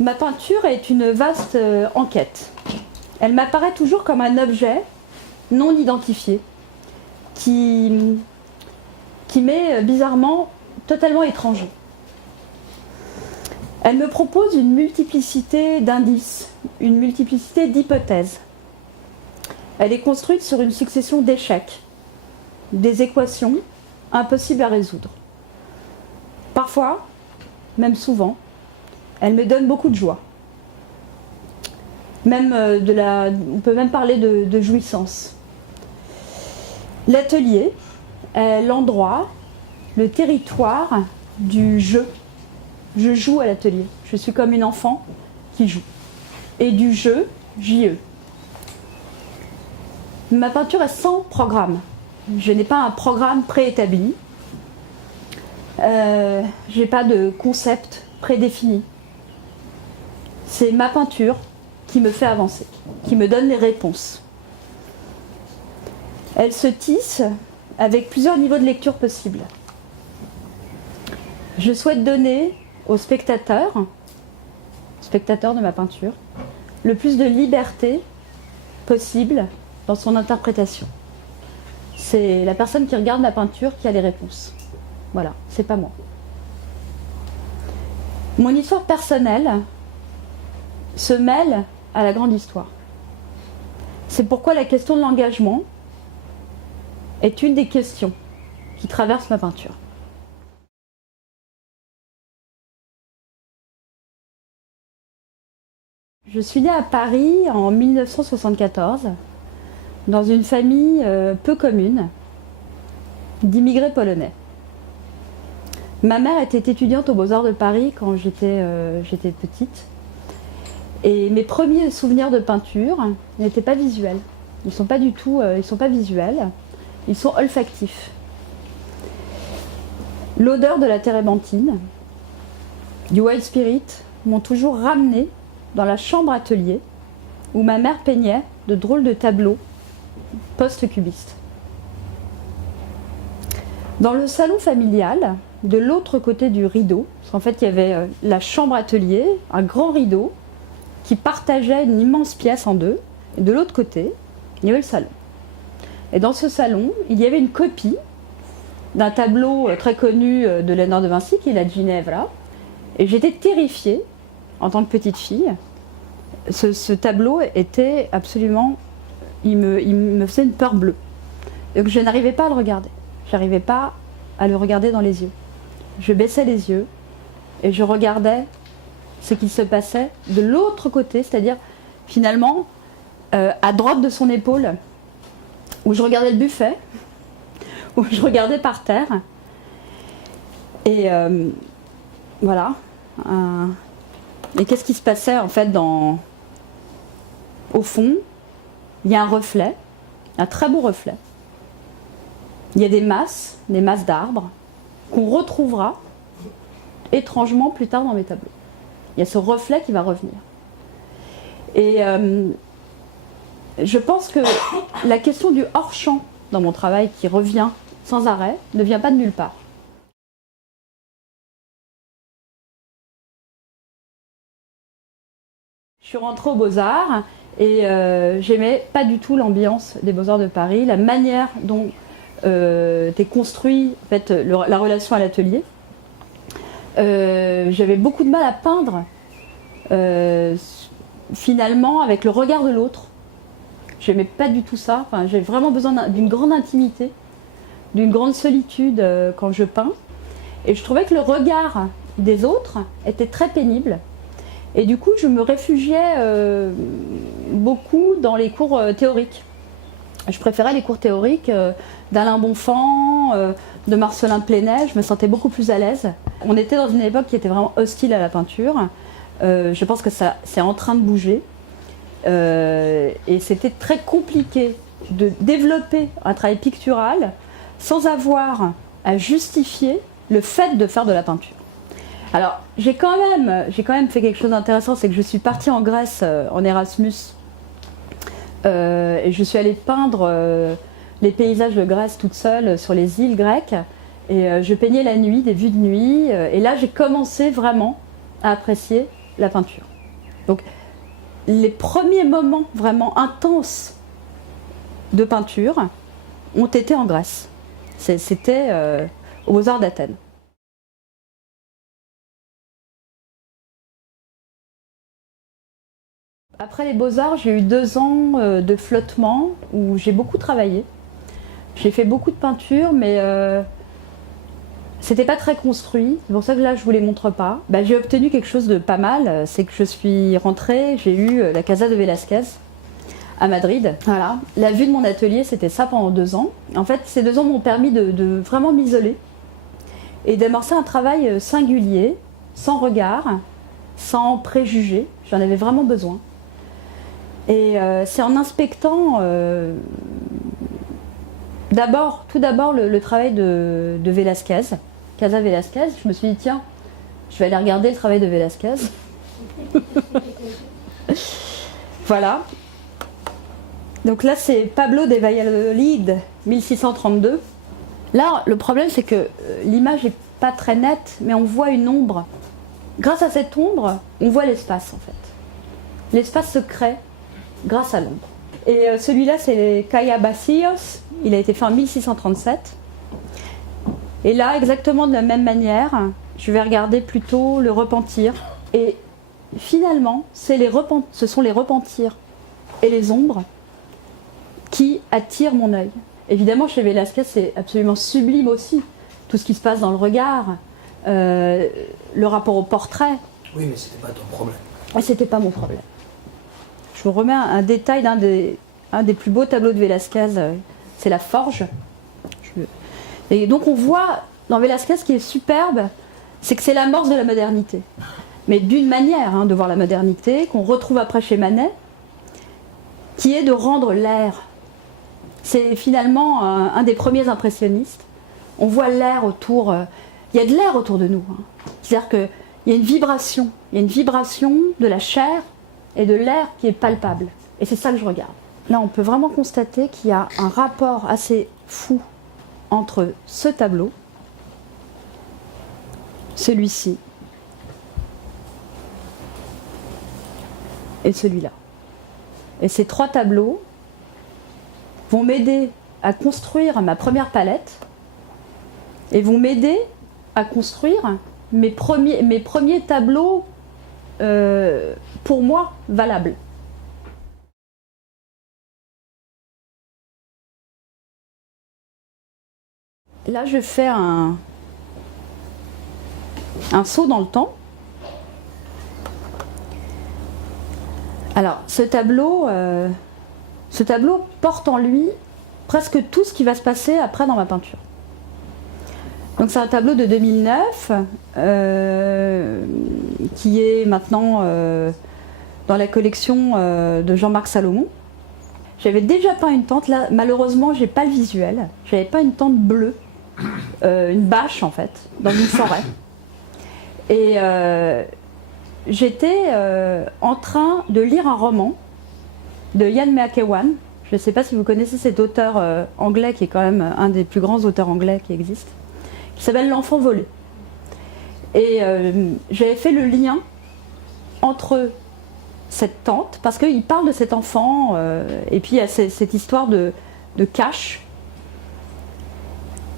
Ma peinture est une vaste enquête. Elle m'apparaît toujours comme un objet non identifié qui m'est bizarrement totalement étranger. Elle me propose une multiplicité d'indices, une multiplicité d'hypothèses. Elle est construite sur une succession d'échecs, des équations impossibles à résoudre. Parfois, même souvent, elle me donne beaucoup de joie. On peut même parler de jouissance. L'atelier est l'endroit, le territoire du jeu. Je joue à l'atelier. Je suis comme une enfant qui joue. Et du jeu, JE. Ma peinture est sans programme. Je n'ai pas un programme préétabli. Je n'ai pas de concept prédéfini. C'est ma peinture qui me fait avancer, qui me donne les réponses. Elle se tisse avec plusieurs niveaux de lecture possibles. Je souhaite donner au spectateur de ma peinture, le plus de liberté possible dans son interprétation. C'est la personne qui regarde ma peinture qui a les réponses. Voilà, c'est pas moi. Mon histoire personnelle se mêle à la grande histoire. C'est pourquoi la question de l'engagement est une des questions qui traversent ma peinture. Je suis née à Paris en 1974, dans une famille peu commune d'immigrés polonais. Ma mère était étudiante aux Beaux-Arts de Paris quand j'étais petite. Et mes premiers souvenirs de peinture n'étaient pas visuels. Ils sont pas visuels, ils sont olfactifs. L'odeur de la térébenthine, du wild spirit m'ont toujours ramenée dans la chambre atelier où ma mère peignait de drôles de tableaux post-cubistes. Dans le salon familial, de l'autre côté du rideau, parce qu'en fait il y avait la chambre atelier, un grand rideau qui partageait une immense pièce en deux, et de l'autre côté, il y avait le salon. Et dans ce salon, il y avait une copie d'un tableau très connu de Léonard de Vinci, qui est la Ginevra, et j'étais terrifiée en tant que petite fille. Ce tableau était absolument... Il me faisait une peur bleue. Donc je n'arrivais pas à le regarder. Je n'arrivais pas à le regarder dans les yeux. Je baissais les yeux et je regardais ce qui se passait de l'autre côté, c'est-à-dire finalement à droite de son épaule, où je regardais le buffet, où je regardais par terre. Et voilà. Et qu'est-ce qui se passait en fait au fond? Il y a un reflet, un très beau reflet. Il y a des masses d'arbres qu'on retrouvera étrangement plus tard dans mes tableaux. Il y a ce reflet qui va revenir. Et je pense que la question du hors-champ dans mon travail, qui revient sans arrêt, ne vient pas de nulle part. Je suis rentrée aux Beaux-Arts et j'aimais pas du tout l'ambiance des Beaux-Arts de Paris, la manière dont était construite en fait, la relation à l'atelier. J'avais beaucoup de mal à peindre finalement avec le regard de l'autre. J'aimais pas du tout ça. Enfin, j'ai vraiment besoin d'une grande intimité, d'une grande solitude quand je peins. Et je trouvais que le regard des autres était très pénible. Et du coup, je me réfugiais beaucoup dans les cours théoriques. Je préférais les cours théoriques d'Alain Bonfant, de Marcelin Plenay. Je me sentais beaucoup plus à l'aise. On était dans une époque qui était vraiment hostile à la peinture. Je pense que ça c'est en train de bouger. Et c'était très compliqué de développer un travail pictural sans avoir à justifier le fait de faire de la peinture. Alors, j'ai quand même fait quelque chose d'intéressant, c'est que je suis partie en Grèce en Erasmus et je suis allée peindre les paysages de Grèce toute seule sur les îles grecques et je peignais la nuit, des vues de nuit et là j'ai commencé vraiment à apprécier la peinture. Donc les premiers moments vraiment intenses de peinture ont été en Grèce. C'était aux Beaux-Arts d'Athènes. Après les Beaux-Arts, j'ai eu 2 ans de flottement où j'ai beaucoup travaillé. J'ai fait beaucoup de peinture, mais c'était pas très construit. C'est pour ça que là, je vous les montre pas. J'ai obtenu quelque chose de pas mal. C'est que je suis rentrée, j'ai eu la Casa de Velázquez à Madrid. Voilà. La vue de mon atelier, c'était ça pendant 2 ans. En fait, ces 2 ans m'ont permis de vraiment m'isoler et d'amorcer un travail singulier, sans regard, sans préjugés. J'en avais vraiment besoin. Et c'est en inspectant tout d'abord le travail de Velázquez, Casa Velázquez, je me suis dit tiens, je vais aller regarder le travail de Velázquez. Voilà. Donc là c'est Pablo de Valladolid, 1632. Là le problème c'est que l'image n'est pas très nette, mais on voit une ombre. Grâce à cette ombre, on voit l'espace en fait. L'espace se crée grâce à l'ombre. Et celui-là, c'est Cayabasillos. Il a été fait en 1637. Et là, exactement de la même manière, je vais regarder plutôt le repentir. Et finalement, ce sont les repentirs et les ombres qui attirent mon œil. Évidemment, chez Velázquez, c'est absolument sublime aussi. Tout ce qui se passe dans le regard, le rapport au portrait. Oui, mais c'était pas ton problème. Et c'était pas mon problème. Je vous remets un détail d'un des plus beaux tableaux de Velázquez, c'est la forge. Et donc on voit dans Velázquez ce qui est superbe, c'est que c'est l'amorce de la modernité. Mais d'une manière de voir la modernité, qu'on retrouve après chez Manet, qui est de rendre l'air. C'est finalement un des premiers impressionnistes. On voit l'air autour, il y a de l'air autour de nous. C'est-à-dire qu'il y a une vibration, de la chair, et de l'air qui est palpable. Et c'est ça que je regarde. Là, on peut vraiment constater qu'il y a un rapport assez fou entre ce tableau, celui-ci, et celui-là. Et ces 3 tableaux vont m'aider à construire ma première palette et vont m'aider à construire mes premiers tableaux pour moi, valable. Là, je fais un saut dans le temps. Alors, ce tableau porte en lui presque tout ce qui va se passer après dans ma peinture. Donc c'est un tableau de 2009 qui est maintenant dans la collection de Jean-Marc Salomon. J'avais déjà peint une tente, là malheureusement j'ai pas le visuel. J'avais peint une tente bleue, une bâche en fait, dans une forêt. Et j'étais en train de lire un roman de Ian McEwan. Je ne sais pas si vous connaissez cet auteur anglais qui est quand même un des plus grands auteurs anglais qui existent, qui s'appelle L'Enfant volé. Et j'avais fait le lien entre cette tante, parce qu'il parle de cet enfant, et puis il y a cette histoire de cache.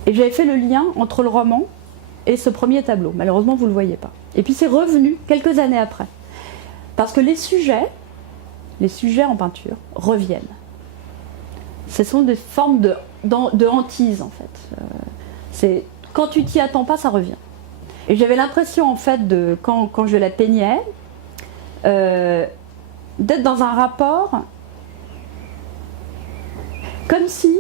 Et j'avais fait le lien entre le roman et ce premier tableau. Malheureusement, vous ne le voyez pas. Et puis c'est revenu quelques années après. Parce que les sujets en peinture reviennent. Ce sont des formes de hantise, en fait. Quand tu t'y attends pas, ça revient. Et j'avais l'impression, en fait, quand je la peignais, d'être dans un rapport comme si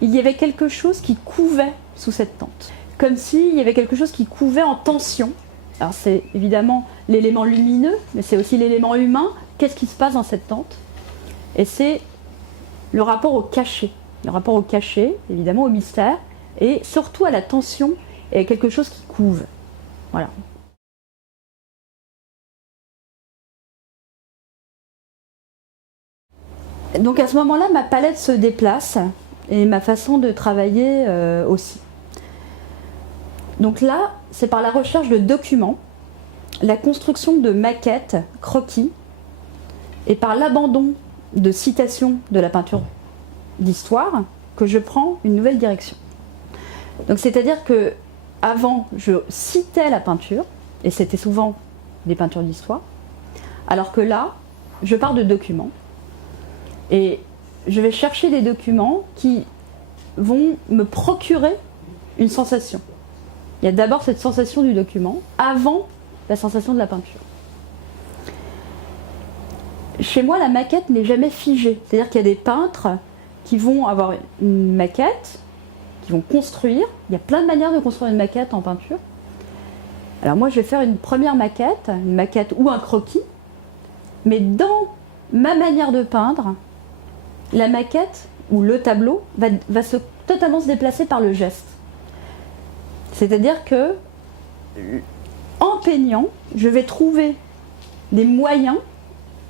il y avait quelque chose qui couvait sous cette tente. Comme s'il y avait quelque chose qui couvait en tension. Alors c'est évidemment l'élément lumineux, mais c'est aussi l'élément humain. Qu'est-ce qui se passe dans cette tente? Et c'est le rapport au cachet. Le rapport au cachet, évidemment au mystère, et surtout à la tension et à quelque chose qui couve. Voilà. Donc à ce moment-là, ma palette se déplace et ma façon de travailler aussi. Donc là, c'est par la recherche de documents, la construction de maquettes, croquis, et par l'abandon de citation de la peinture d'histoire que je prends une nouvelle direction. Donc c'est-à-dire que avant je citais la peinture, et c'était souvent des peintures d'histoire, alors que là, je pars de documents, et je vais chercher des documents qui vont me procurer une sensation. Il y a d'abord cette sensation du document, avant la sensation de la peinture. Chez moi, la maquette n'est jamais figée. C'est-à-dire qu'il y a des peintres qui vont avoir une maquette, qui vont construire. Il y a plein de manières de construire une maquette en peinture. Alors moi, je vais faire une première maquette, une maquette ou un croquis, mais dans ma manière de peindre, la maquette ou le tableau va totalement se déplacer par le geste. C'est-à-dire que, en peignant, je vais trouver des moyens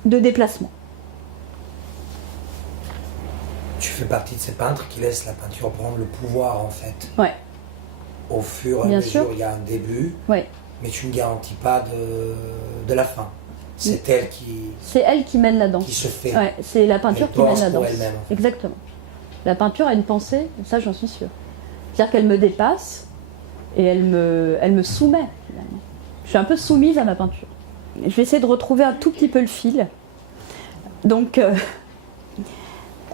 de déplacement. Tu fais partie de ces peintres qui laissent la peinture prendre le pouvoir, en fait. Ouais. Au fur et à mesure, il y a un début, ouais. Mais tu ne garantis pas de la fin. C'est elle qui... C'est elle qui mène la danse. Qui se fait. Ouais, c'est la peinture qui mène la danse. Elle-même, en fait. Exactement. La peinture a une pensée, ça j'en suis sûre. C'est-à-dire qu'elle me dépasse et elle me soumet, finalement. Je suis un peu soumise à ma peinture. Je vais essayer de retrouver un tout petit peu le fil. Donc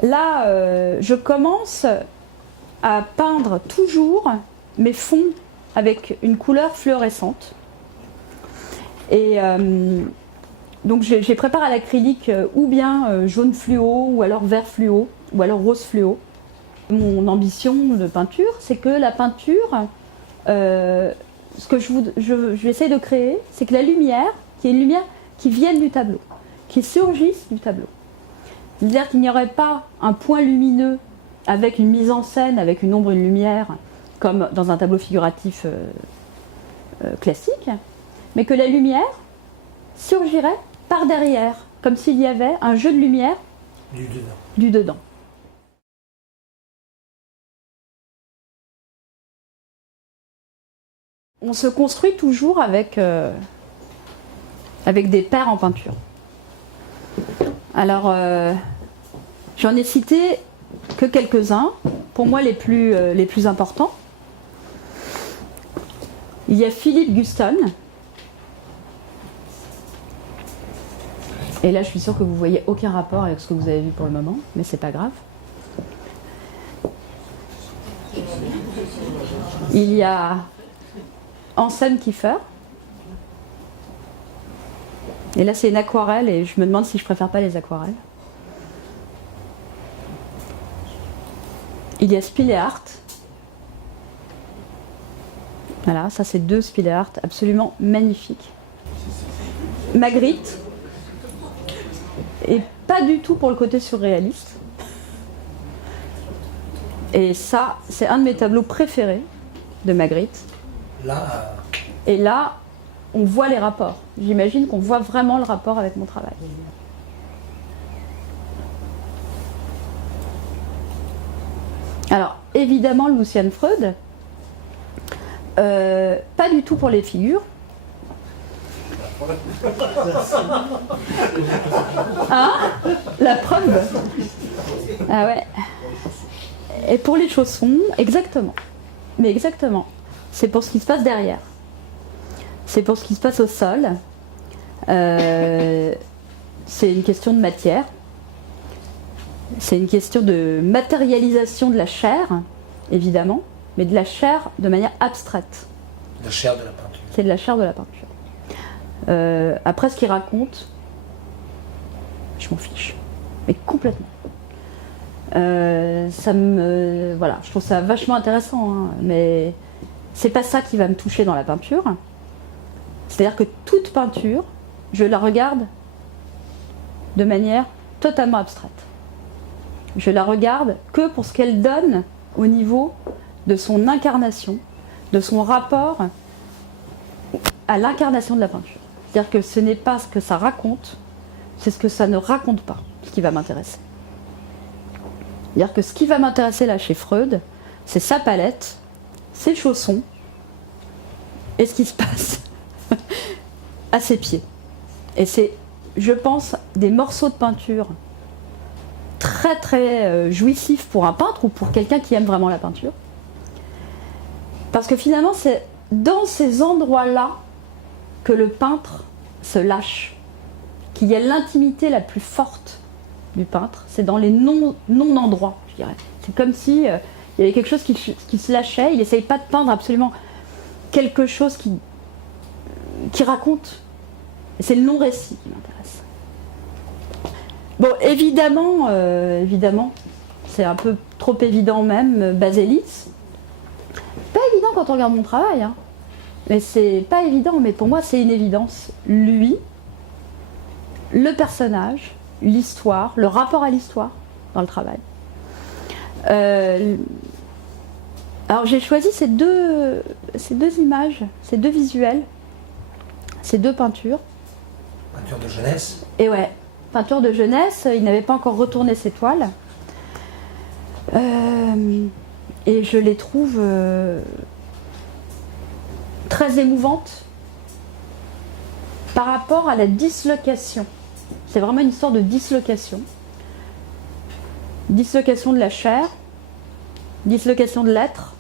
là, je commence à peindre toujours mes fonds avec une couleur fluorescente. Et donc j'ai préparé à l'acrylique ou bien jaune fluo, ou alors vert fluo, ou alors rose fluo. Mon ambition de peinture, c'est que la peinture, ce que je vais essayer de créer, c'est que la lumière, qu'il y ait une lumière qui vienne du tableau, qui surgisse du tableau. C'est-à-dire qu'il n'y aurait pas un point lumineux avec une mise en scène, avec une ombre et une lumière, comme dans un tableau figuratif classique, mais que la lumière surgirait par derrière, comme s'il y avait un jeu de lumière du dedans. On se construit toujours avec des pairs en peinture. Alors, j'en ai cité que quelques-uns, pour moi les plus importants. Il y a Philippe Guston. Et là, je suis sûre que vous voyez aucun rapport avec ce que vous avez vu pour le moment, mais c'est pas grave. Il y a Anselm Kiefer. Et là, c'est une aquarelle, et je me demande si je préfère pas les aquarelles. Il y a Spieleart. Voilà, ça c'est deux Spieleart absolument magnifiques. Magritte. Et pas du tout pour le côté surréaliste. Et ça, c'est un de mes tableaux préférés de Magritte. Là, et là, on voit les rapports. J'imagine qu'on voit vraiment le rapport avec mon travail. Alors, évidemment, Lucian Freud, pas du tout pour les figures. Hein? La preuve. Ah ouais. Et pour les chaussons, exactement. Mais exactement. C'est pour ce qui se passe derrière. C'est pour ce qui se passe au sol. C'est une question de matière. C'est une question de matérialisation de la chair, évidemment, mais de la chair de manière abstraite. La chair de la peinture. C'est de la chair de la peinture. Après, ce qu'il raconte, je m'en fiche. Mais complètement. Voilà, je trouve ça vachement intéressant, hein, mais c'est pas ça qui va me toucher dans la peinture. C'est-à-dire que toute peinture, je la regarde de manière totalement abstraite. Je la regarde que pour ce qu'elle donne au niveau de son incarnation, de son rapport à l'incarnation de la peinture. C'est-à-dire que ce n'est pas ce que ça raconte, c'est ce que ça ne raconte pas, ce qui va m'intéresser. C'est-à-dire que ce qui va m'intéresser là chez Freud, c'est sa palette, ses chaussons et ce qui se passe à ses pieds. Et c'est je pense, des morceaux de peinture très très jouissifs pour un peintre ou pour quelqu'un qui aime vraiment la peinture. Parce que finalement, c'est dans ces endroits-là que le peintre se lâche, qu'il y a l'intimité la plus forte du peintre, c'est dans les non-endroits, je dirais. C'est comme si il y avait quelque chose qui se lâchait, il n'essaye pas de peindre absolument quelque chose qui raconte. Et c'est le non-récit qui m'intéresse. Bon, évidemment, c'est un peu trop évident même, Baselis. Pas évident quand on regarde mon travail, hein. Mais c'est pas évident, mais pour moi c'est une évidence. Lui, le personnage, l'histoire, le rapport à l'histoire dans le travail. Alors j'ai choisi ces deux images, ces deux visuels, ces deux peintures. Peinture de jeunesse. Et ouais, peinture de jeunesse, il n'avait pas encore retourné ses toiles. Et je les trouve très émouvantes par rapport à la dislocation. C'est vraiment une histoire de dislocation. Dislocation de la chair, dislocation de l'être.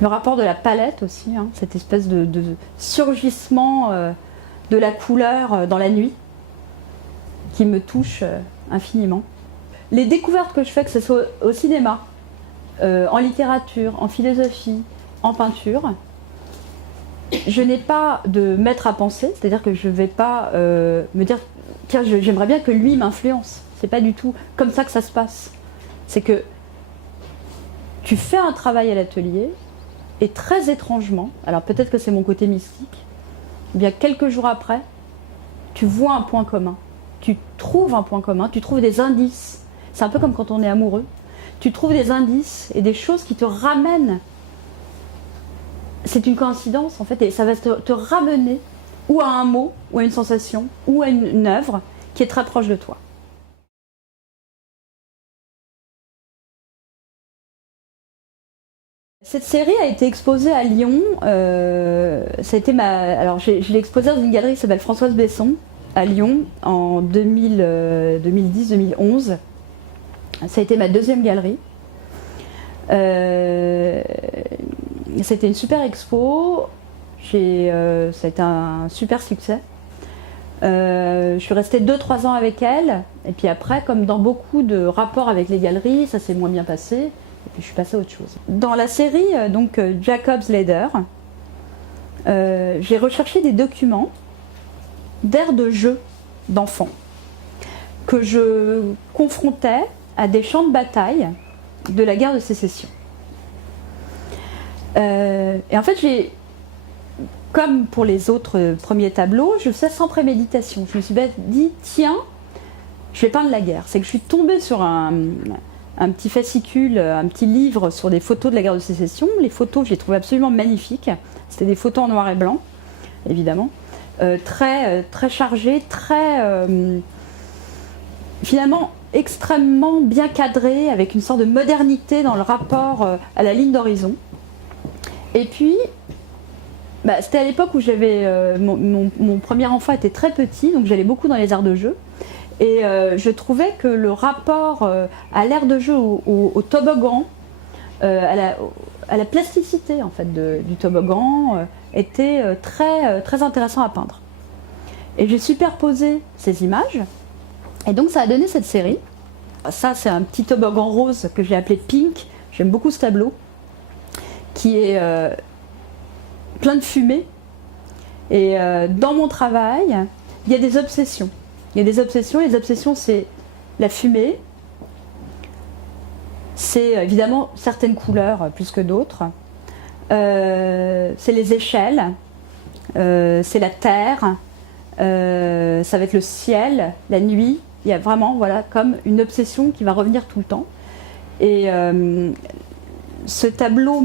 Le rapport de la palette aussi, hein, cette espèce de surgissement de la couleur dans la nuit qui me touche infiniment. Les découvertes que je fais, que ce soit au cinéma, en littérature, en philosophie, en peinture, je n'ai pas de maître à penser, c'est-à-dire que je ne vais pas me dire tiens, j'aimerais bien que lui m'influence. C'est pas du tout comme ça que ça se passe. C'est que tu fais un travail à l'atelier et très étrangement, alors peut-être que c'est mon côté mystique, eh bien quelques jours après, tu vois un point commun. Tu trouves un point commun, tu trouves des indices. C'est un peu comme quand on est amoureux. Tu trouves des indices et des choses qui te ramènent. C'est une coïncidence en fait, et ça va te ramener ou à un mot, ou à une sensation, ou à une œuvre qui est très proche de toi. Cette série a été exposée à Lyon. Ça a été alors je l'ai exposée dans une galerie qui s'appelle Françoise Besson à Lyon en 2010-2011. Ça a été ma deuxième galerie. C'était une super expo. Ça a été un super succès. Je suis restée 2-3 ans avec elle. Et puis après, comme dans beaucoup de rapports avec les galeries, ça s'est moins bien passé. Et puis je suis passée à autre chose. Dans la série donc Jacob's Ladder, j'ai recherché des documents d'aires de jeu d'enfants que je confrontais à des champs de bataille de la guerre de sécession. Et en fait, comme pour les autres premiers tableaux, je faisais sans préméditation. Je me suis dit, tiens, je vais peindre la guerre. C'est que je suis tombée sur un petit fascicule, un petit livre sur des photos de la guerre de sécession. Les photos, je les trouvais absolument magnifiques. C'était des photos en noir et blanc, évidemment. Très chargées, finalement extrêmement bien cadrées, avec une sorte de modernité dans le rapport à la ligne d'horizon. Et puis, c'était à l'époque où mon premier enfant était très petit, donc j'allais beaucoup dans les aires de jeu. Et je trouvais que le rapport à l'aire de jeu, au toboggan, à la plasticité en fait, du toboggan, était très intéressant à peindre. Et j'ai superposé ces images, et donc ça a donné cette série. Ça, c'est un petit toboggan rose que j'ai appelé Pink. J'aime beaucoup ce tableau, qui est plein de fumée. Et dans mon travail, il y a des obsessions. Il y a des obsessions. Les obsessions, c'est la fumée. C'est évidemment certaines couleurs plus que d'autres. C'est les échelles. C'est la terre. Ça va être le ciel, la nuit. Il y a vraiment comme une obsession qui va revenir tout le temps. Et ce tableau,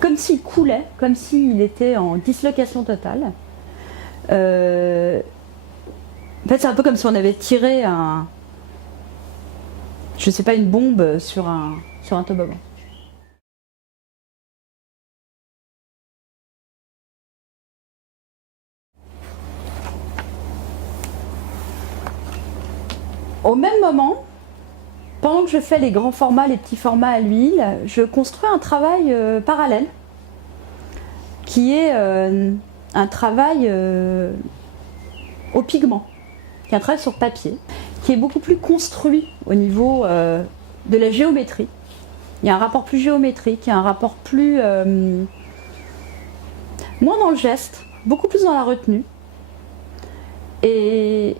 comme s'il coulait, comme s'il était en dislocation totale. En fait, c'est un peu comme si on avait tiré une bombe sur un toboggan. Au même moment, pendant que je fais les grands formats, les petits formats à l'huile, je construis un travail parallèle qui est un travail au pigment, qui est un travail sur papier, qui est beaucoup plus construit au niveau de la géométrie. Il y a un rapport plus géométrique, il y a un rapport plus moins dans le geste, beaucoup plus dans la retenue, et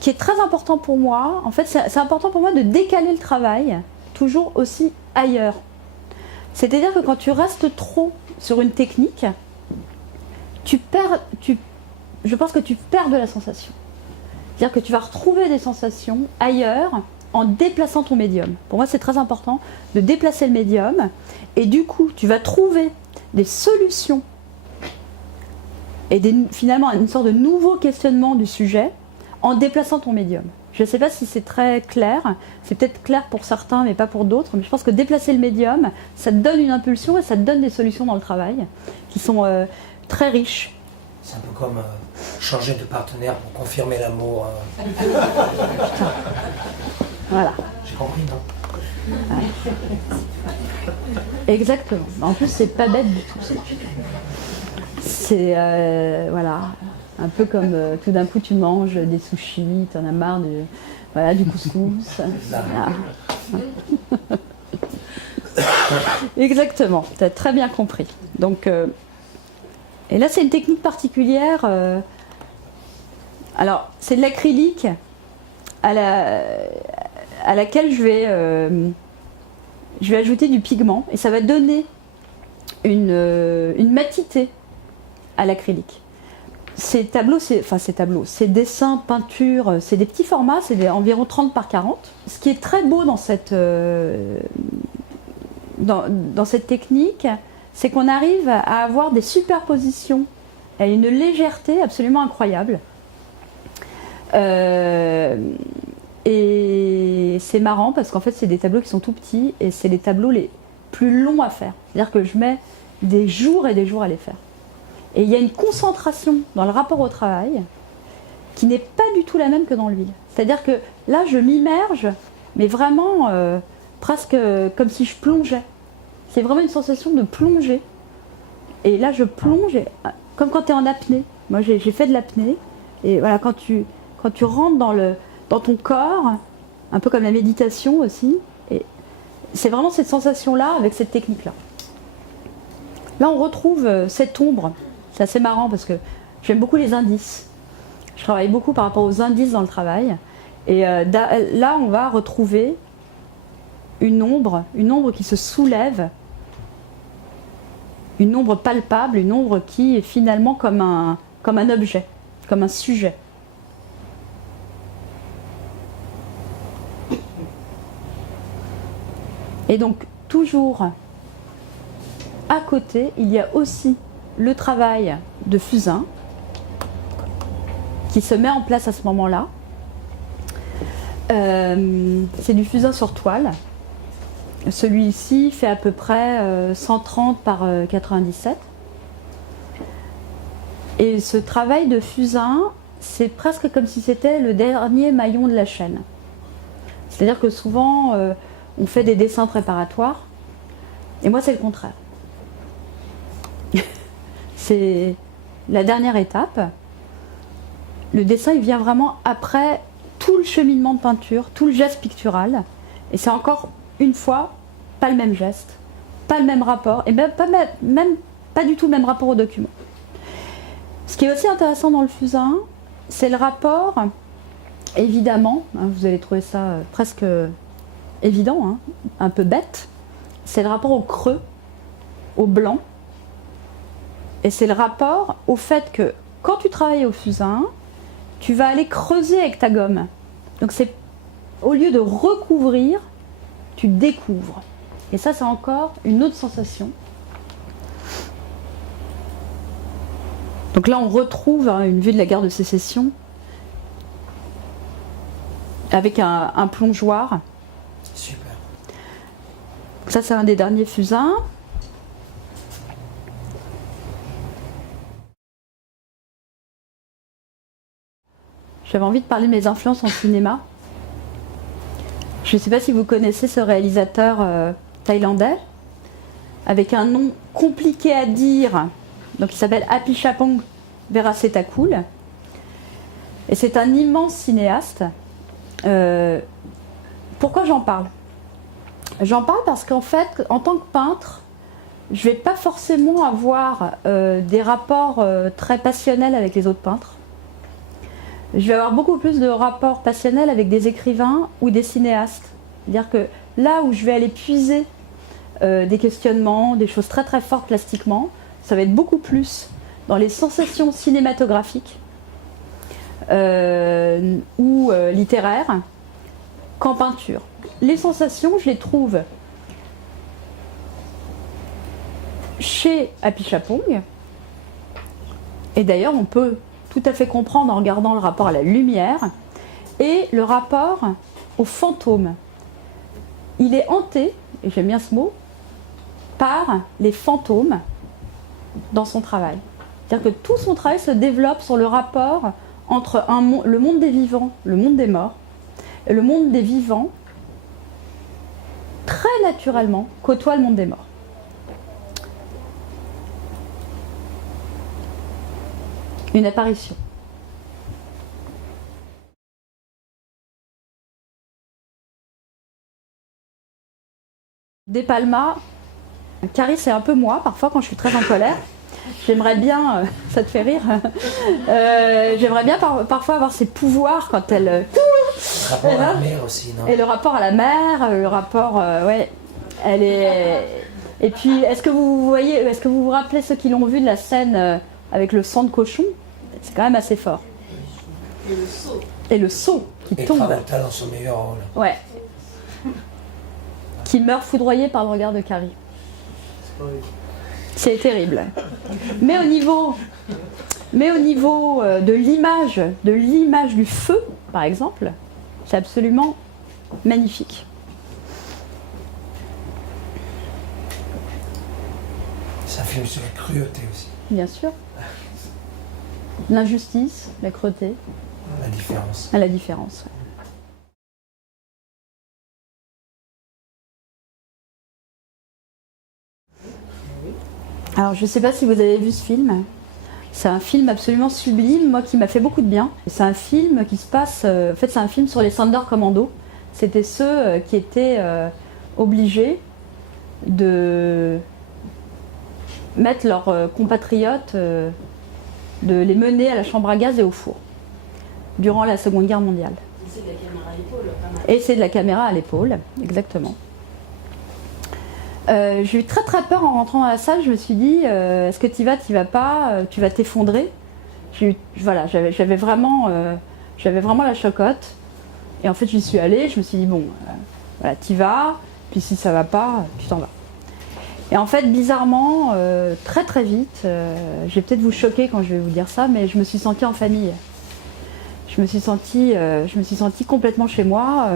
qui est très important pour moi. En fait, c'est important pour moi de décaler le travail toujours aussi ailleurs. C'est-à-dire que quand tu restes trop sur une technique, je pense que tu perds de la sensation. C'est-à-dire que tu vas retrouver des sensations ailleurs en déplaçant ton médium. Pour moi, c'est très important de déplacer le médium, et du coup, tu vas trouver des solutions et finalement une sorte de nouveau questionnement du sujet en déplaçant ton médium. Je ne sais pas si c'est très clair, c'est peut-être clair pour certains mais pas pour d'autres, mais je pense que déplacer le médium, ça te donne une impulsion et ça te donne des solutions dans le travail qui sont très riches. C'est un peu comme changer de partenaire pour confirmer l'amour. Voilà. J'ai compris, non? Exactement. En plus, c'est pas bête du tout. C'est voilà, un peu comme tout d'un coup tu manges des sushis, t'en as marre du couscous. Voilà. Exactement, tu as très bien compris. Donc, et là, c'est une technique particulière. Alors, c'est de l'acrylique à laquelle je vais ajouter du pigment, et ça va donner une matité à l'acrylique. Ces dessins, peintures, c'est des petits formats, c'est environ 30 par 40. Ce qui est très beau dans cette technique, c'est qu'on arrive à avoir des superpositions et une légèreté absolument incroyable. Et c'est marrant parce qu'en fait, c'est des tableaux qui sont tout petits et c'est les tableaux les plus longs à faire. C'est-à-dire que je mets des jours et des jours à les faire. Et il y a une concentration dans le rapport au travail qui n'est pas du tout la même que dans l'huile. C'est-à-dire que là, je m'immerge, mais vraiment presque comme si je plongeais. C'est vraiment une sensation de plonger. Et là, je plonge, comme quand tu es en apnée. Moi, j'ai fait de l'apnée. Et voilà, quand tu rentres dans ton corps, un peu comme la méditation aussi, et c'est vraiment cette sensation-là avec cette technique-là. Là, on retrouve cette ombre. C'est assez marrant parce que j'aime beaucoup les indices. Je travaille beaucoup par rapport aux indices dans le travail. Et là, on va retrouver une ombre qui se soulève, une ombre palpable, une ombre qui est finalement comme un objet, comme un sujet. Et donc, toujours à côté, il y a aussi le travail de fusain qui se met en place à ce moment-là. C'est du fusain sur toile. Celui-ci fait à peu près 130 par 97. Et ce travail de fusain, c'est presque comme si c'était le dernier maillon de la chaîne. C'est-à-dire que souvent, on fait des dessins préparatoires, et moi c'est le contraire. C'est la dernière étape. Le dessin, il vient vraiment après tout le cheminement de peinture, tout le geste pictural, et c'est encore une fois pas le même geste, pas le même rapport, et même pas du tout le même rapport au document. Ce qui est aussi intéressant dans le fusain, c'est le rapport, évidemment, hein, vous allez trouver ça presque évident, hein, un peu bête, c'est le rapport au creux, au blanc, et c'est le rapport au fait que quand tu travailles au fusain, tu vas aller creuser avec ta gomme. Donc c'est, au lieu de recouvrir, tu découvres. Et ça, c'est encore une autre sensation. Donc là, on retrouve une vue de la guerre de Sécession avec un plongeoir. Super. Ça, c'est un des derniers fusains. J'avais envie de parler de mes influences en cinéma. Je ne sais pas si vous connaissez ce réalisateur thaïlandais, avec un nom compliqué à dire, donc il s'appelle Apichatpong Veerasettakul. Et c'est un immense cinéaste. Pourquoi j'en parle? J'en parle parce qu'en fait, en tant que peintre, je ne vais pas forcément avoir des rapports très passionnels avec les autres peintres. Je vais avoir beaucoup plus de rapports passionnels avec des écrivains ou des cinéastes. C'est-à-dire que là où je vais aller puiser des questionnements, des choses très très fortes plastiquement, ça va être beaucoup plus dans les sensations cinématographiques ou littéraires qu'en peinture. Les sensations, je les trouve chez Apichatpong. Et d'ailleurs, on peut tout à fait comprendre en regardant le rapport à la lumière et le rapport au fantôme. Il est hanté, et j'aime bien ce mot, par les fantômes dans son travail. C'est-à-dire que tout son travail se développe sur le rapport entre le monde des vivants, le monde des morts, et le monde des vivants, très naturellement, côtoie le monde des morts. Une apparition. De Palma, Carrie, c'est un peu moi, parfois quand je suis très en colère. J'aimerais bien, ça te fait rire, j'aimerais bien parfois avoir ses pouvoirs quand elle... Le rapport à la mer aussi, non? Et le rapport à la mer, le rapport... ouais, elle est... Et puis, est-ce que vous vous rappelez ceux qui l'ont vu de la scène avec le sang de cochon? C'est quand même assez fort. Et le saut. Et le saut qui Et tombe. Travolta dans son meilleur rôle. Ouais. Qui meurt foudroyé par le regard de Carrie. C'est terrible. Mais au niveau de l'image du feu, par exemple, c'est absolument magnifique. C'est un film sur la cruauté aussi. Bien sûr. L'injustice, la cruauté. La différence. À la différence. Alors, je ne sais pas si vous avez vu ce film. C'est un film absolument sublime, moi qui m'a fait beaucoup de bien. C'est un film qui se passe... en fait, c'est un film sur les Thunder Commando. C'était ceux qui étaient obligés de mettre leurs compatriotes, de les mener à la chambre à gaz et au four durant la Seconde Guerre mondiale. Et c'est de la caméra à l'épaule, pas mal. Et c'est de la caméra à l'épaule, exactement. J'ai eu très très peur en rentrant dans la salle. Je me suis dit, est-ce que t'y vas pas, tu vas t'effondrer. Voilà, j'avais vraiment la chocotte. Et en fait, j'y suis allée. Je me suis dit, bon, voilà, t'y vas. Puis si ça va pas, tu t'en vas. Et en fait, bizarrement, très très vite, je vais peut-être vous choquer quand je vais vous dire ça, mais je me suis sentie en famille. Je me suis sentie complètement chez moi.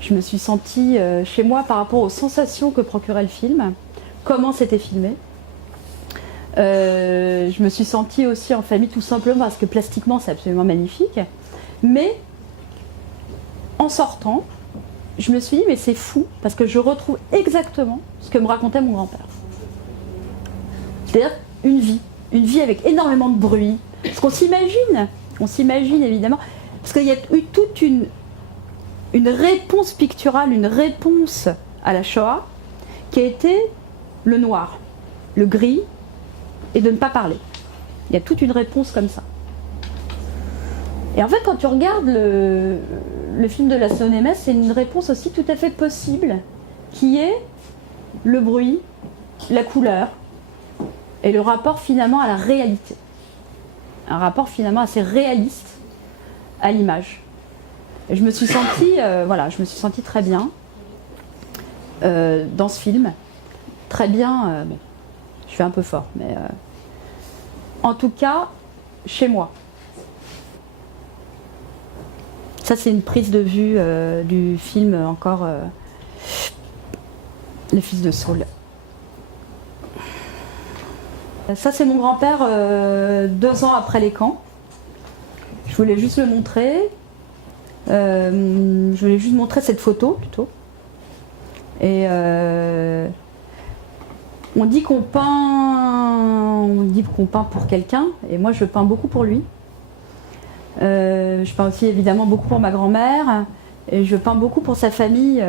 Je me suis sentie chez moi par rapport aux sensations que procurait le film, comment c'était filmé. Je me suis sentie aussi en famille tout simplement parce que plastiquement c'est absolument magnifique. Mais en sortant, je me suis dit mais c'est fou parce que je retrouve exactement ce que me racontait mon grand-père. C'est-à-dire une vie avec énormément de bruit. Parce qu'on s'imagine évidemment, parce qu'il y a eu toute une réponse picturale, une réponse à la Shoah qui a été le noir, le gris et de ne pas parler. Il y a toute une réponse comme ça. Et en fait, quand tu regardes le film de la Sonnemesse, c'est une réponse aussi tout à fait possible qui est le bruit, la couleur et le rapport finalement à la réalité. Un rapport finalement assez réaliste à l'image. Et je me suis sentie très bien dans ce film. Très bien, bon, je suis un peu fort, mais en tout cas, chez moi. Ça, c'est une prise de vue du film encore Le Fils de Saul. Ça, c'est mon grand-père 2 ans après les camps. Je voulais juste le montrer. Je voulais juste montrer cette photo plutôt. Et on dit qu'on peint pour quelqu'un, et moi je peins beaucoup pour lui. Je peins aussi évidemment beaucoup pour ma grand-mère, et je peins beaucoup pour sa famille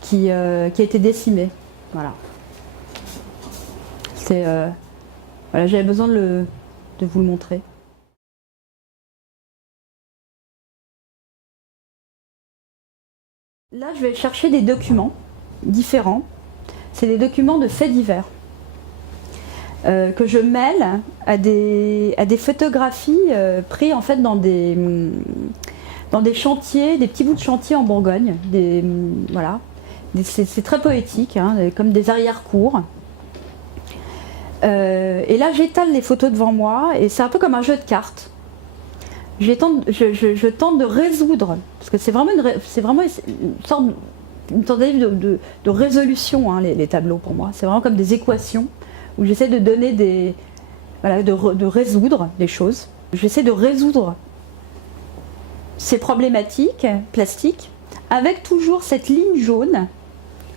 qui a été décimée. Voilà. Voilà, j'avais besoin de vous le montrer. Là, je vais chercher des documents différents. C'est des documents de faits divers que je mêle à des photographies prises en fait dans des chantiers, des petits bouts de chantier en Bourgogne. Voilà. C'est très poétique, hein, comme des arrière-cours. Et là, j'étale les photos devant moi et c'est un peu comme un jeu de cartes. Je tente de résoudre, parce que c'est vraiment une tentative de résolution, hein, les tableaux pour moi. C'est vraiment comme des équations où j'essaie de donner de résoudre des choses. J'essaie de résoudre ces problématiques plastiques avec toujours cette ligne jaune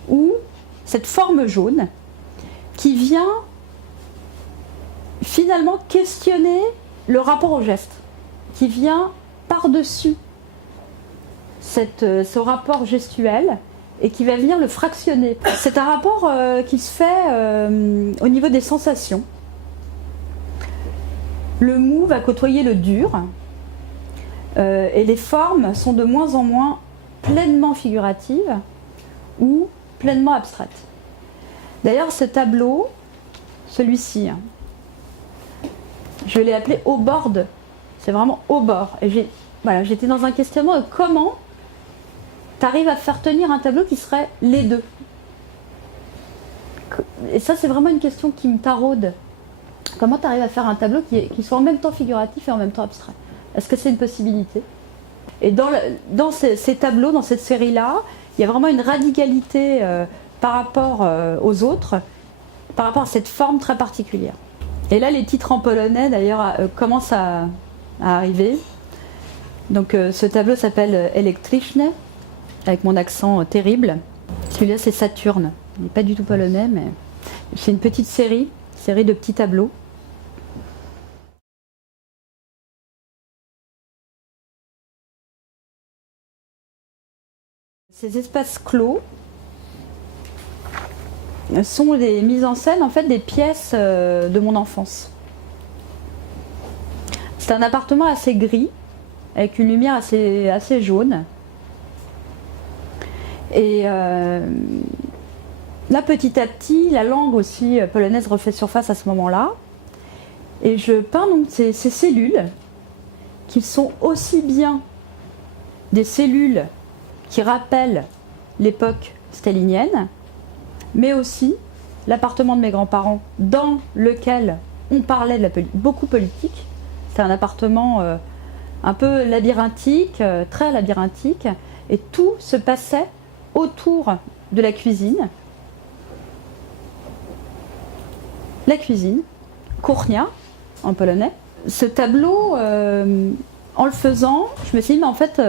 ou cette forme jaune qui vient finalement questionner le rapport au geste, qui vient par-dessus ce rapport gestuel et qui va venir le fractionner. C'est un rapport qui se fait au niveau des sensations. Le mou va côtoyer le dur et les formes sont de moins en moins pleinement figuratives ou pleinement abstraites. D'ailleurs, ce tableau, celui-ci, je l'ai appelé au bord de. C'est vraiment au bord. Et j'étais dans un questionnement de comment tu arrives à faire tenir un tableau qui serait les deux. Et ça, c'est vraiment une question qui me taraude. Comment tu arrives à faire un tableau qui soit en même temps figuratif et en même temps abstrait? Est-ce que c'est une possibilité? Et dans ces tableaux, dans cette série-là, il y a vraiment une radicalité par rapport aux autres, par rapport à cette forme très particulière. Et là, les titres en polonais, d'ailleurs, commencent à arriver. Donc, ce tableau s'appelle Elektryczne, avec mon accent terrible. Celui-là, c'est Saturne. Il n'est pas du tout polonais, mais c'est une petite série de petits tableaux. Ces espaces clos sont des mises en scène en fait des pièces de mon enfance. C'est un appartement assez gris avec une lumière assez jaune. Et là, petit à petit, la langue aussi polonaise refait surface à ce moment-là. Et je peins donc ces cellules qui sont aussi bien des cellules qui rappellent l'époque stalinienne, mais aussi l'appartement de mes grands-parents dans lequel on parlait beaucoup politique. C'était un appartement un peu labyrinthique, très labyrinthique, et tout se passait autour de la cuisine. La cuisine, kuchnia en polonais. Ce tableau, en le faisant, je me suis dit, mais en fait,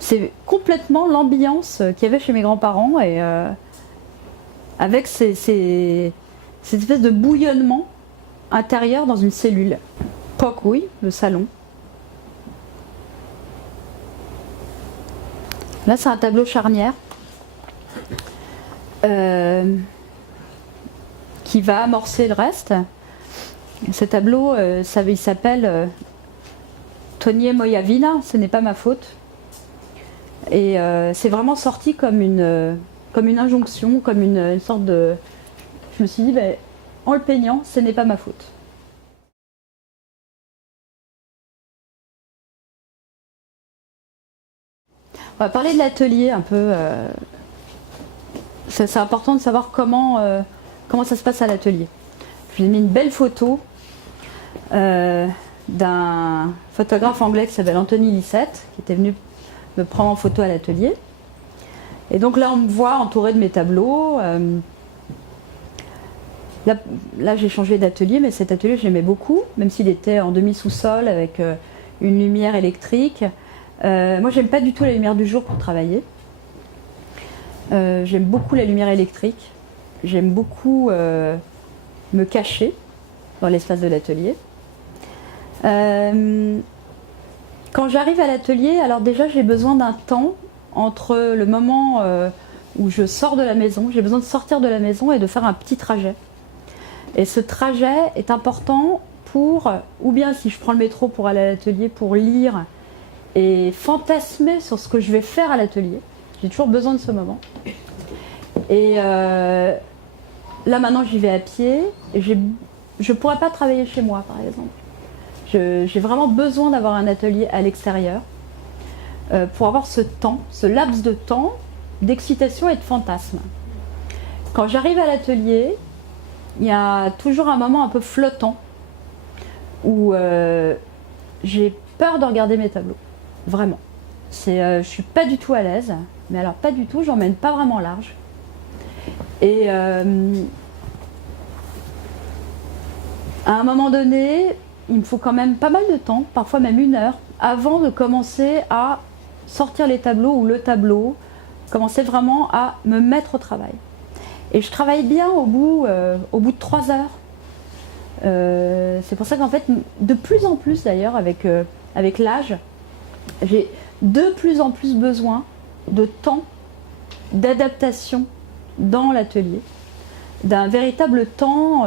c'est complètement l'ambiance qu'il y avait chez mes grands-parents et avec cette espèce de bouillonnement intérieur dans une cellule. Pokój, le salon. Là, c'est un tableau charnière qui va amorcer le reste. Ce tableau, il s'appelle To nie moja wina, ce n'est pas ma faute. Et c'est vraiment sorti comme une injonction, comme une sorte de... Je me suis dit, en le peignant, ce n'est pas ma faute. On va parler de l'atelier un peu. C'est important de savoir comment ça se passe à l'atelier. Je vous ai mis une belle photo d'un photographe anglais qui s'appelle Anthony Lissette, qui était venu me prendre en photo à l'atelier. Et donc là, on me voit entourée de mes tableaux. Là, j'ai changé d'atelier, mais cet atelier, je l'aimais beaucoup, même s'il était en demi-sous-sol avec une lumière électrique, Moi, j'aime pas du tout la lumière du jour pour travailler. J'aime beaucoup la lumière électrique. J'aime beaucoup me cacher dans l'espace de l'atelier. Quand j'arrive à l'atelier, alors déjà j'ai besoin d'un temps entre le moment où je sors de la maison, j'ai besoin de sortir de la maison et de faire un petit trajet. Et ce trajet est important pour, ou bien si je prends le métro pour aller à l'atelier, pour lire et fantasmer sur ce que je vais faire à l'atelier. J'ai toujours besoin de ce moment. Et là maintenant j'y vais à pied. Et je ne pourrais pas travailler chez moi par exemple. J'ai vraiment besoin d'avoir un atelier à l'extérieur pour avoir ce temps, ce laps de temps d'excitation et de fantasme. Quand j'arrive à l'atelier, il y a toujours un moment un peu flottant où j'ai peur de regarder mes tableaux, vraiment. Je suis pas du tout à l'aise, mais alors pas du tout, j'emmène pas vraiment large. Et à un moment donné, il me faut quand même pas mal de temps, parfois même 1 heure, avant de commencer à sortir les tableaux ou le tableau, commencer vraiment à me mettre au travail. Et je travaille bien au bout de 3 heures. C'est pour ça qu'en fait, de plus en plus d'ailleurs, avec l'âge, j'ai de plus en plus besoin de temps d'adaptation dans l'atelier, d'un véritable temps.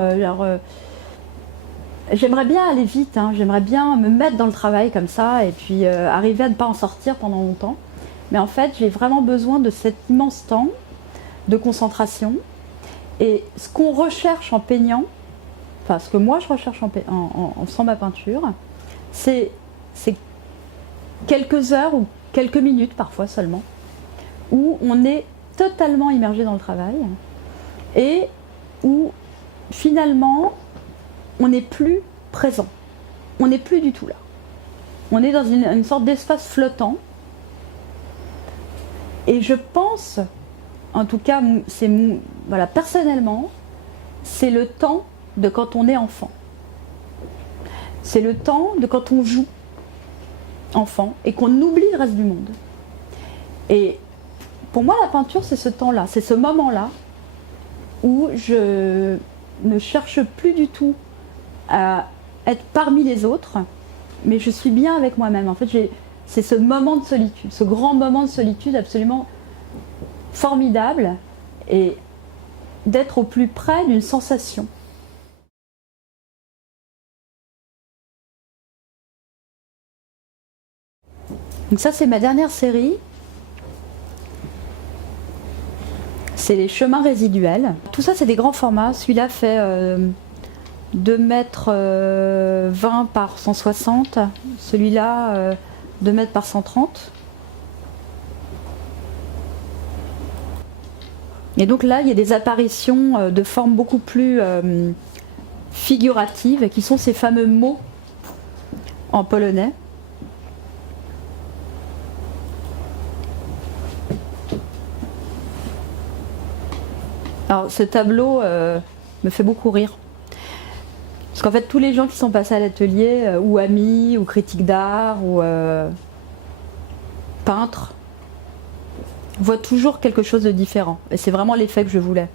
J'aimerais bien aller vite, hein, j'aimerais bien me mettre dans le travail comme ça et puis arriver à ne pas en sortir pendant longtemps. Mais en fait, j'ai vraiment besoin de cet immense temps de concentration. Et ce qu'on recherche en peignant, enfin ce que moi je recherche en faisant ma peinture, c'est quelques heures ou quelques minutes parfois seulement, où on est totalement immergé dans le travail et où finalement on n'est plus présent, on n'est plus du tout là. On est dans une sorte d'espace flottant et je pense, en tout cas voilà, personnellement, c'est le temps de quand on est enfant. C'est le temps de quand on joue enfant et qu'on oublie le reste du monde. Et pour moi, la peinture, c'est ce temps-là, c'est ce moment-là où je ne cherche plus du tout à être parmi les autres, mais je suis bien avec moi-même. En fait, c'est ce moment de solitude, ce grand moment de solitude absolument formidable et d'être au plus près d'une sensation. Donc ça, c'est ma dernière série. C'est les chemins résiduels. Tout ça, c'est des grands formats. Celui-là fait 2 mètres 20 par 160. Celui-là, 2 mètres par 130. Et donc là, il y a des apparitions de formes beaucoup plus figuratives, qui sont ces fameux mots en polonais. Alors ce tableau me fait beaucoup rire. Parce qu'en fait, tous les gens qui sont passés à l'atelier, ou amis, ou critiques d'art, ou peintres, voient toujours quelque chose de différent. Et c'est vraiment l'effet que je voulais.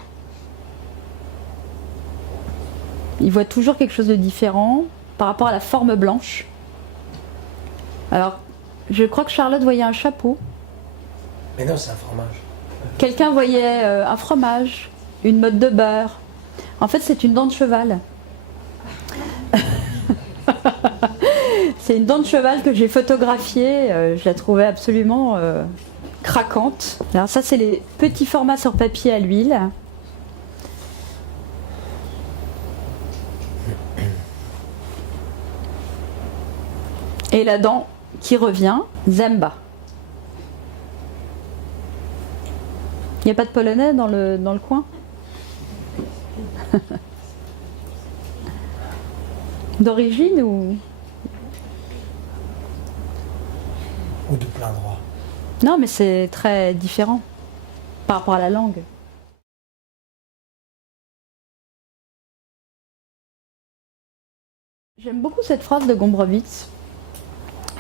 Ils voient toujours quelque chose de différent par rapport à la forme blanche. Alors, je crois que Charlotte voyait un chapeau. Mais non, c'est un fromage. Quelqu'un voyait un fromage, une motte de beurre. En fait, c'est une dent de cheval. C'est une dent de cheval que j'ai photographiée. Je la trouvais absolument craquante. Alors ça, c'est les petits formats sur papier à l'huile. Et la dent qui revient, Zemba. Il n'y a pas de polonais dans le coin? D'origine ou Ou de plein droit. Non, mais c'est très différent par rapport à la langue. J'aime beaucoup cette phrase de Gombrowicz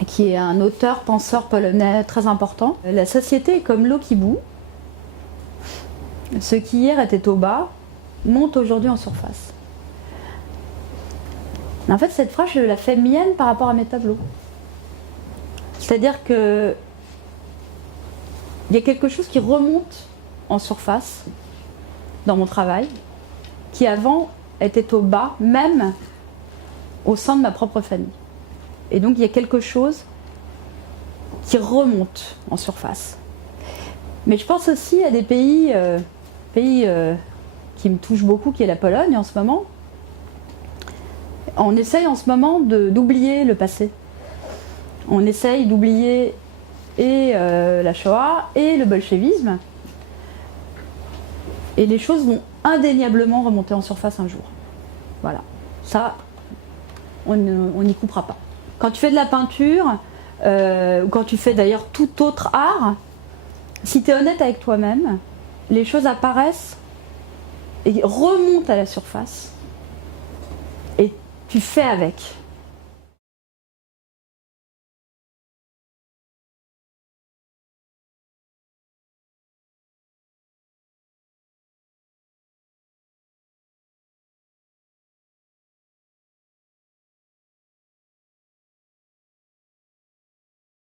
qui est un auteur, penseur polonais très important. La société est comme l'eau qui bout. Ce qui hier était au bas monte aujourd'hui en surface. En fait, cette phrase, je la fais mienne par rapport à mes tableaux. C'est-à-dire que il y a quelque chose qui remonte en surface dans mon travail, qui avant était au bas, même au sein de ma propre famille. Et donc il y a quelque chose qui remonte en surface. Mais je pense aussi à des pays qui me touchent beaucoup, qui est la Pologne en ce moment. On essaye en ce moment d'oublier le passé. On essaye d'oublier et la Shoah et le bolchevisme. Et les choses vont indéniablement remonter en surface un jour. Voilà. Ça, on n'y coupera pas. Quand tu fais de la peinture, ou quand tu fais d'ailleurs tout autre art, si tu es honnête avec toi-même, les choses apparaissent et remontent à la surface. Et tu fais avec.